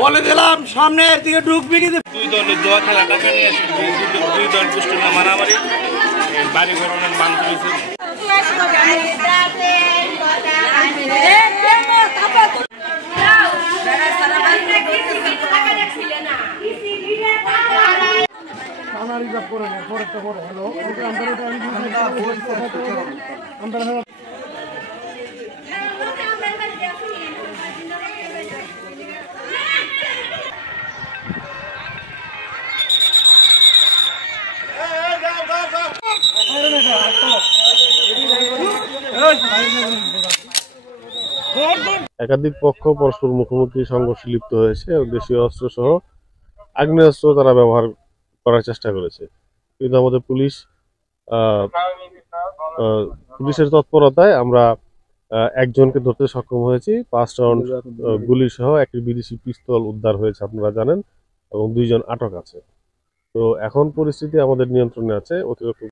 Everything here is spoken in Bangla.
বলে দিলাম সামনের দিকে ঢুকবি কিন্তু দুই দলের দোয়া খেলা টাকা নিয়ে আসে দুই দল দুষ্ট না মারামারি বাড়ি ঘটনার মান তুলেছে। একাধিক পক্ষ পরস্পর মুখোমুখি সংঘর্ষে লিপ্ত হয়েছে এবং দেশীয় অস্ত্র সহ আগ্নেয়াস্ত্র তারা ব্যবহার করার চেষ্টা করেছে, কিন্তু আমাদের পুলিশের তৎপরতায় আমরা একজনকে ধরতে সক্ষম হয়েছি। 5 রাউন্ড গুলি সহ একটি বিদেশি পিস্তল উদ্ধার হয়েছে আপনারা জানেন, এবং 2 জন আটক আছে। তো এখন পরিস্থিতি আমাদের নিয়ন্ত্রণে আছে। অতিরিক্ত